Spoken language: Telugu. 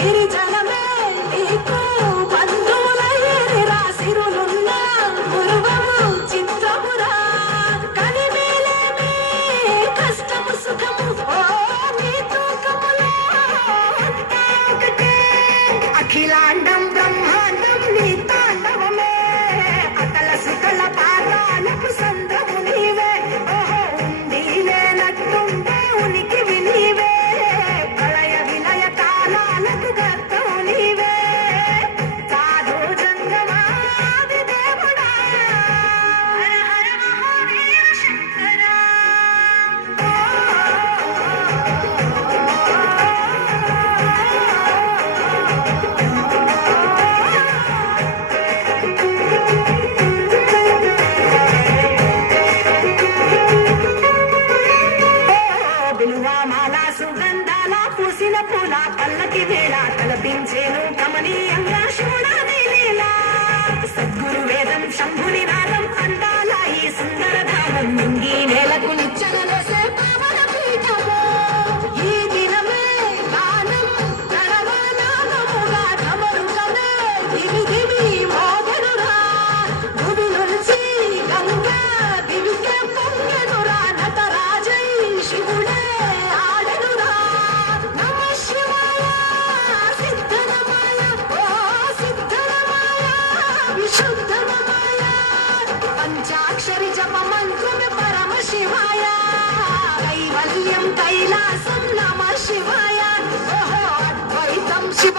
గిరిజనమే నీకు బంధువులయ్యేది రాసిరులున్న గురువము చిత్రమురా కలిమేలేమే కష్టము సుఖము ఓ నీ తూకములో అంతా ఒకటే అఖిలాండం బ్రహ్మాండం నీ తాండవమే అతల సుతల పాతాలకు సంద్రము నీవే ఓహో ఉంది లేనట్టుండే ఉనికివి నీవే ప్రళయ విలయ కాలాలకు గర్తము నీవే సాధు జంగమాది దేవుడా హర హర మహావీర శంకర బిల్వమాల సుగంధాల పూసిన పూల పల్లకి వేళ తలపించేను కమనీయంగా శివుడాది లీలా సద్గురు వేదం శంభుని నాదం అందాల ఈ సుందర ధామం నింగి నేలకు నిచ్చనలేసే పావన పీఠము ఈ దినమే గానం గణవనాదముగా ఢమరుకమే దివి దివి మోగెనురా భువి నుంచి గంగా దివికే పొంగెనురా నటరాజై శివుడే ఆడెనురా నమ శివాయ సిద్ధనమాయ ఓ సిద్ధనమాయ విశుద్ధనమాయ పంచాక్షరి జప మంత్రమే పరమ శివాయ కైవల్యం కైలాసం నమ శివాయ ఓహో అద్వైతం శివ